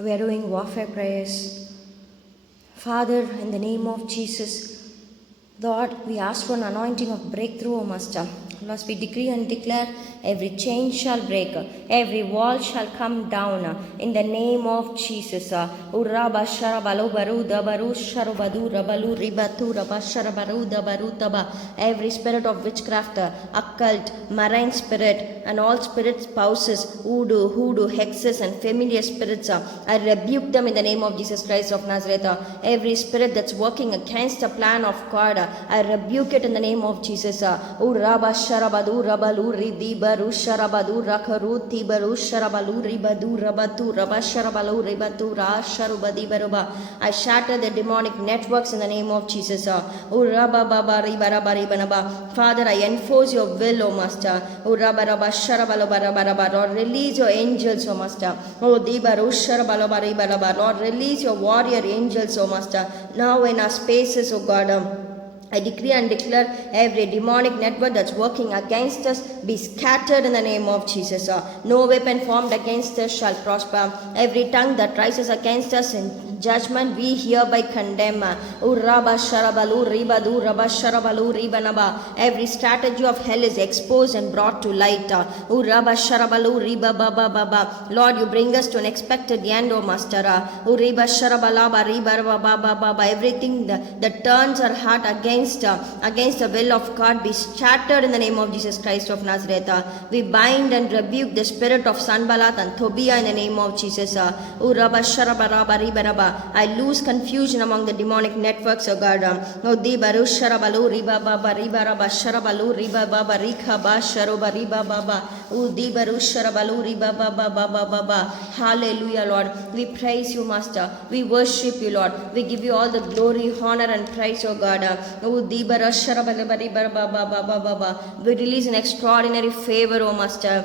We are doing warfare prayers. Father, in the name of Jesus, Lord, we ask for an anointing of breakthrough, O Master. Lord, we decree and declare every chain shall break, every wall shall come down in the name of Jesus. Uraba sharabalu baru dabaru sharabadu rabalu ribatu rabasharabaru dabaru taba. Every spirit of witchcraft, occult, marine spirit, and all spirit spouses, hoodoo, hexes, and familiar spirits, I rebuke them in the name of Jesus Christ of Nazareth. Every spirit that's working against the plan of God, I rebuke it in the name of Jesus. Uraba sharabadu rabalu ridibaru sharabadu rakaru tibaru sharabalu ribadu rabatu rabasharabalu ribatu rasharubadi baruba. I shatter the demonic networks in the name of Jesus. Uraba baba ribaraba ribanaba. Father, I enforce your will, O Master. Uraba raba sharabalu barabaraba. Lord, release your angels, O Master. Oh, dibaru sharabalu baribaraba. Lord, release your warrior angels, O Master. Now in our spaces, O God. I decree and declare every demonic network that's working against us be scattered in the name of Jesus. No weapon formed against us shall prosper. Every tongue that rises against us in judgment we hereby condemn. Uraba sharabalu ribadu raba sharabalu ribanaba. Every strategy of hell is exposed and brought to light. Uraba sharabalu riba baba baba. Lord, you bring us to an expected end, O Master. Uriba sharabalaba riba baba baba. Everything that turns our heart against the will of God be shattered in the name of Jesus Christ of Nazareth. We bind and rebuke the spirit of Sanballat and Tobiah in the name of Jesus. I lose confusion among the demonic networks, O God. Hallelujah, Lord. We praise you, Master. We worship you, Lord. We give you all the glory, honor, and praise, O God. We release an extraordinary favor, O Master.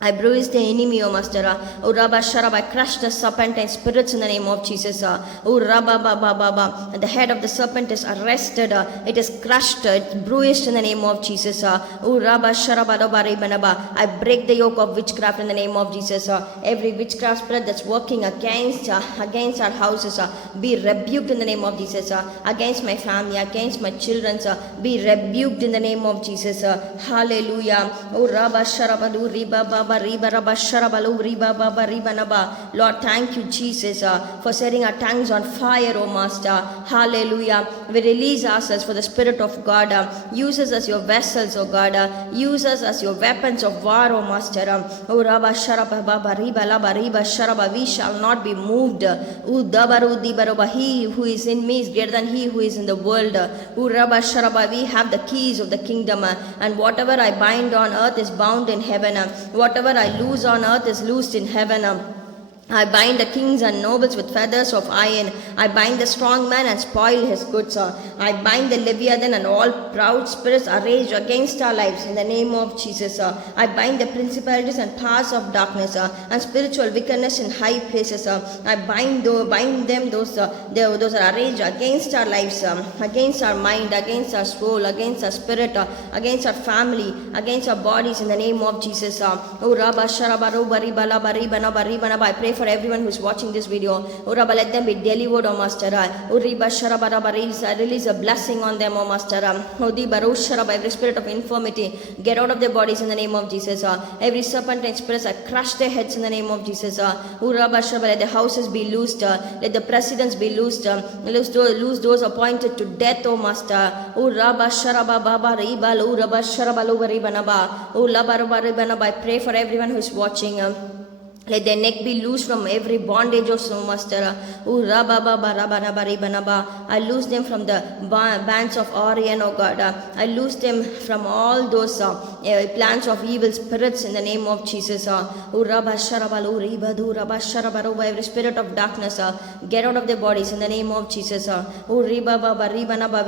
I bruise the enemy, O Master. I crush the serpent and spirits in the name of Jesus. And the head of the serpent is arrested. It is crushed. It's bruised in the name of Jesus. I break the yoke of witchcraft in the name of Jesus. Every witchcraft spirit that's working against our houses be rebuked in the name of Jesus. Against my family, against my children, be rebuked in the name of Jesus. Hallelujah. Lord, thank you, Jesus, for setting our tongues on fire, O Master. Hallelujah. We release ourselves for the Spirit of God. Use us as your vessels, O God. Use us as your weapons of war, O Master. We shall not be moved. He who is in me is greater than he who is in the world. We have the keys of the kingdom, and whatever I bind on earth is bound in heaven. Whatever I loose on earth is loosed in heaven. I bind the kings and nobles with feathers of iron. I bind the strong man and spoil his goods. I bind the Leviathan and all proud spirits arrayed against our lives in the name of Jesus. I bind the principalities and powers of darkness and spiritual wickedness in high places. I bind them, those are arrayed against our lives, against our mind, against our soul, against our spirit, against our family, against our bodies in the name of Jesus. I pray for everyone who is watching this video. Let them be delivered, O Master. I release a blessing on them, O Master. Every spirit of infirmity, get out of their bodies in the name of Jesus. Every serpent and spirits, I crush their heads in the name of Jesus. Let the houses be loosed. Let the presidents be loosed. Loose those appointed to death, O Master. I pray for everyone who is watching. Let their neck be loose from every bondage of so Master. I loose them from the bands of Orion, O God. I loose them from all those plans of evil spirits in the name of Jesus. Every spirit of darkness, get out of their bodies in the name of Jesus. We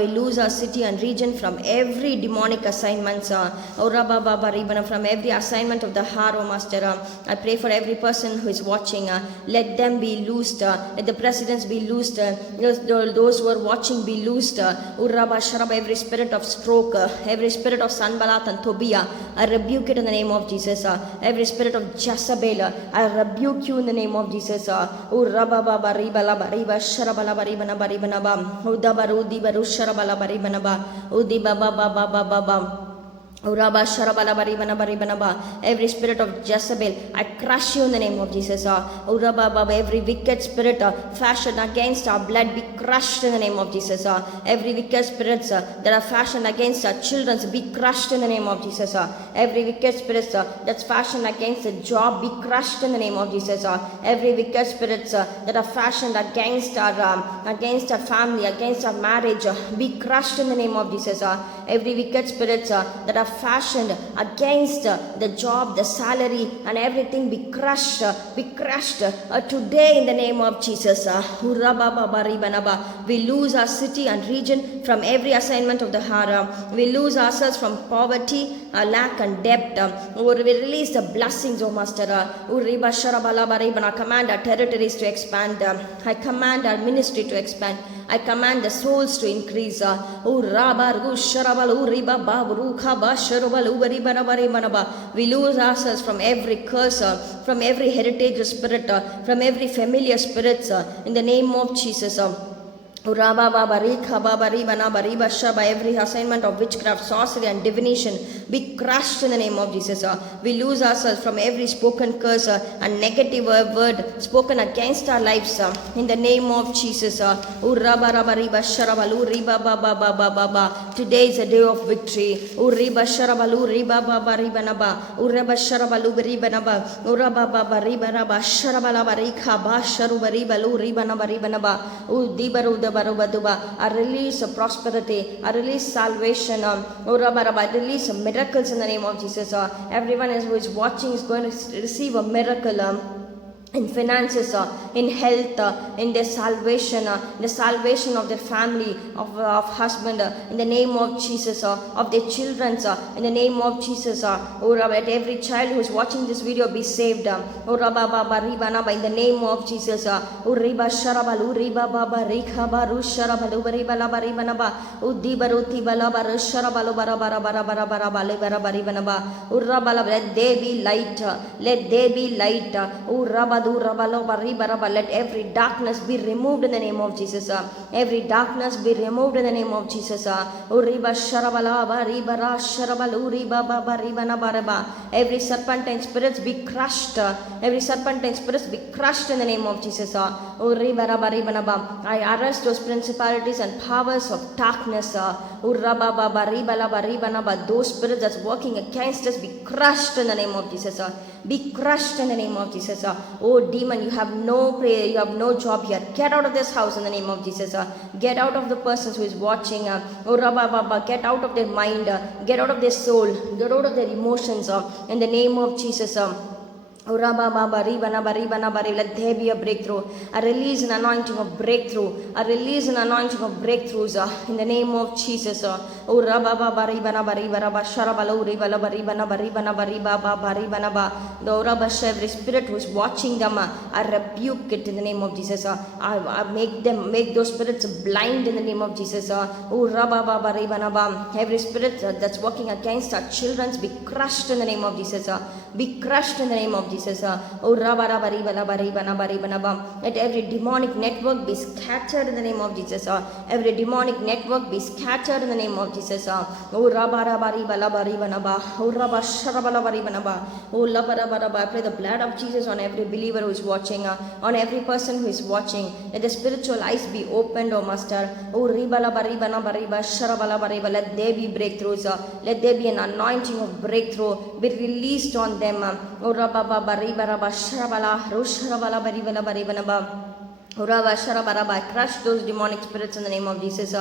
lose our city and region from every demonic assignment. From every assignment of the heart, O Master. I pray for every person person who is watching, let them be loosed. Let the presidents be loosed. Those who are watching be loosed. Uraba Sharaba, every spirit of stroke, every spirit of Sanballat and Tobiah, I rebuke it in the name of Jesus. Every spirit of Jezebel, I rebuke you in the name of Jesus. Uraba Baba Riba Bariba Sharabala Baribana Baribanaba, Udabaru Dibaru Sharabala Baribanaba, Udibaba Baba Baba. Every spirit of Jezebel, I crush you in the name of Jesus. Every wicked spirit fashioned against our blood be crushed in the name of Jesus. Every wicked spirits that are fashioned against our children be crushed in the name of Jesus. Every wicked spirit that's fashioned against the job be crushed in the name of Jesus. Every wicked spirits that are fashioned against our family, against our marriage be crushed in the name of Jesus. Every wicked spirits that are fashioned against the job, the salary, and everything be crushed today in the name of Jesus. We lose our city and region from every assignment of the heart. We lose ourselves from poverty, lack, and debt. We release the blessings, O Master. I command our territories to expand. I command our ministry to expand. I command the souls to increase. We lose ourselves from every curse, from every heritage spirit, from every familiar spirits in the name of Jesus. Every assignment of witchcraft, sorcery, and divination be crushed in the name of Jesus. We lose ourselves from every spoken curse and negative word spoken against our lives in the name of Jesus. Today is a day of victory. I release prosperity, I release salvation, I release miracles in the name of Jesus. Everyone who is watching is going to receive a miracle. In finances, in health, in their salvation, the salvation of their family, of husband, in the name of Jesus, of their children, in the name of Jesus. Let every child who is watching this video be saved. In the name of Jesus. Let there be light. Let there be light. Let every darkness be removed in the name of Jesus. Every darkness be removed in the name of Jesus. Every serpentine spirits be crushed. Every serpentine spirits be crushed in the name of Jesus. I arrest those principalities and powers of darkness. Those spirits that's working against us be crushed in the name of Jesus. Be crushed in the name of Jesus. Oh demon, you have no prayer, you have no job here. Get out of this house in the name of Jesus. Get out of the persons who is watching. Get out of their mind. Get out of their soul. Get out of their emotions in the name of Jesus. Let there be a breakthrough. I release an anointing of breakthrough. I release an anointing of breakthroughs in the name of Jesus. Every spirit who is watching them, I rebuke it in the name of Jesus. I make those spirits blind in the name of Jesus. Every spirit that's working against our children be crushed in the name of Jesus. Be crushed in the name of Jesus. Let every demonic network be scattered in the name of Jesus. Every demonic network be scattered in the name of Jesus. I pray the blood of Jesus on every believer who is watching, on every person who is watching. Let the spiritual eyes be opened, O Master. Let there be breakthroughs. Let there be an anointing of breakthrough be released on them. Crush those demonic spirits in the name of Jesus.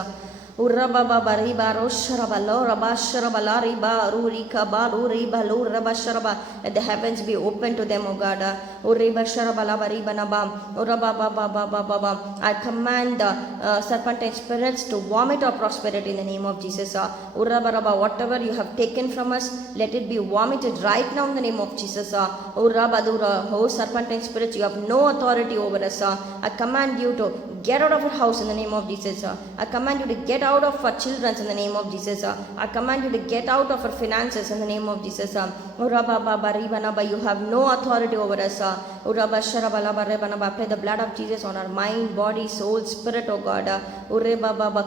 Urababa bariba rosharabalo rabasharabala riba rurika baru riba lu rabasharaba. Let the heavens be open to them, O God. Uriba sharabala bariba naba. Urababa baba baba. I command the serpentine spirits to vomit our prosperity in the name of Jesus. Urabaraba, whatever you have taken from us, let it be vomited right now in the name of Jesus. Urabadura, oh serpentine spirits, you have no authority over us. I command you to get out of our house in the name of Jesus. I command you to get out of our children in the name of Jesus. I command you to get out of our finances in the name of Jesus. You have no authority over us. Apply the blood of Jesus on our mind, body, soul, spirit, O God.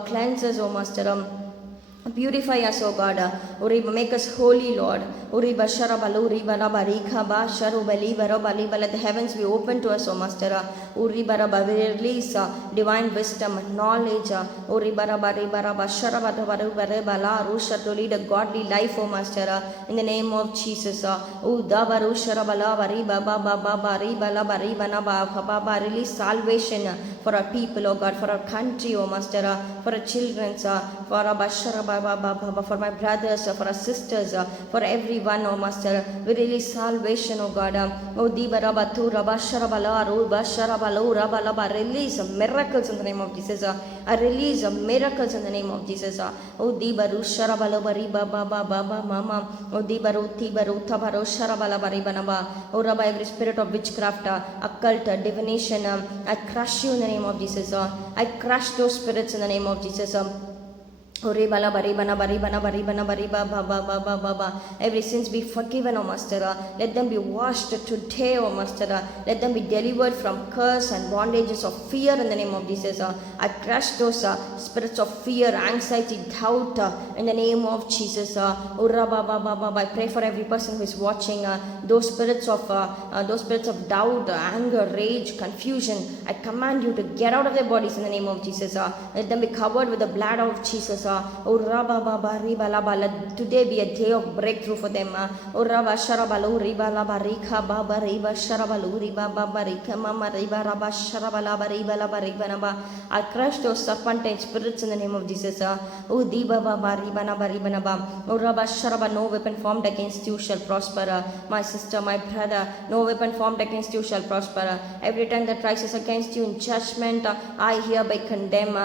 Cleanse us, O Master. Purify us, O God. Make us holy, Lord. Let the heavens be open to us, O Master. We release divine wisdom, knowledge. To lead a godly life, O Master. In the name of Jesus. Release salvation for our people, O God, for our country, O Master, for our children, for our for my brothers, for our sisters, for everyone, O Master. We release salvation, O God. Release miracles in the name of Jesus. I release miracles in the name of Jesus. Every spirit of witchcraft, occult, divination, I crush you in the name of Jesus. I crush those spirits in the name of Jesus. Every sins be forgiven, O Master. Let them be washed today, O Master. Let them be delivered from curse and bondages of fear in the name of Jesus. I crush those spirits of fear, anxiety, doubt in the name of Jesus. I pray for every person who is watching. Those spirits of doubt, anger, rage, confusion, I command you to get out of their bodies in the name of Jesus. Let them be covered with the blood of Jesus. Today be a day of breakthrough for them. I crush those serpentine spirits in the name of Jesus. No weapon formed against you shall prosper. My sister, my brother, no weapon formed against you shall prosper. Every time that rises against you in judgment, I hereby condemn.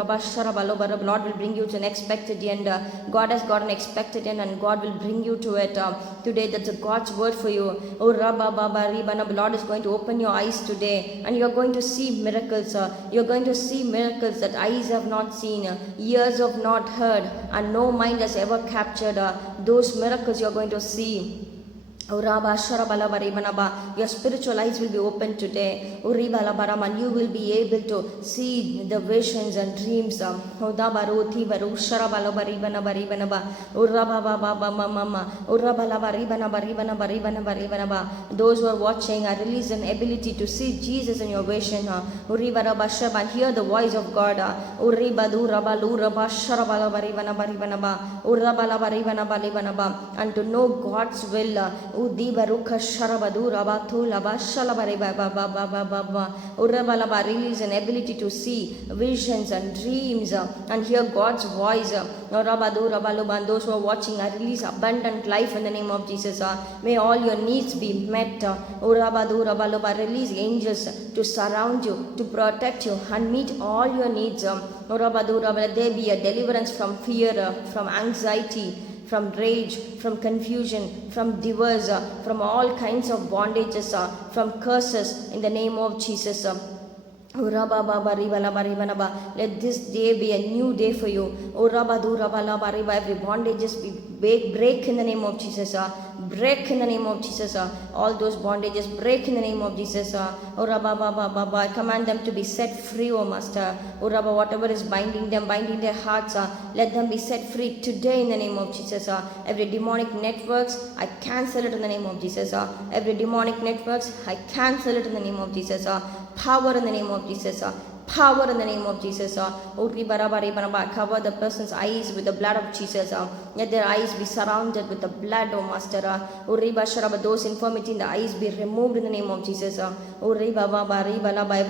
Lord will bring you to an expected end. God has got an expected end and God will bring you to it. Today, that's God's word for you. Lord is going to open your eyes today and you are going to see miracles. You are going to see miracles that eyes have not seen, ears have not heard, and no mind has ever captured. Those miracles you are going to see. Your spiritual eyes will be open today. And you will be able to see the visions and dreams. Those who are watching, I release an ability to see Jesus in your vision. And hear the voice of God. And to know God's will. Release an ability to see visions and dreams and hear God's voice. Those who are watching, I release abundant life in the name of Jesus. May all your needs be met. Release angels to surround you, to protect you and meet all your needs. Let there be a deliverance from fear, from anxiety, from rage, from confusion, from divorce, from all kinds of bondages, from curses in the name of Jesus. Let this day be a new day for you. Every bondages be break in the name of Jesus. Break in the name of Jesus. All those bondages break in the name of Jesus. I command them to be set free, O Master. Whatever is binding them, binding their hearts, let them be set free today in the name of Jesus. Every demonic networks, I cancel it in the name of Jesus. Every demonic networks, I cancel it in the name of Jesus. Power in the name of Jesus. power in the name of Jesus. Cover the person's eyes with the blood of Jesus. Let their eyes be surrounded with the blood, oh Master. Those infirmity in the eyes be removed in the name of Jesus. Every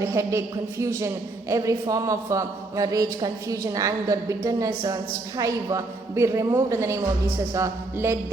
headache, confusion, every form of rage, confusion, anger, bitterness, and strife be removed in the name of Jesus. Let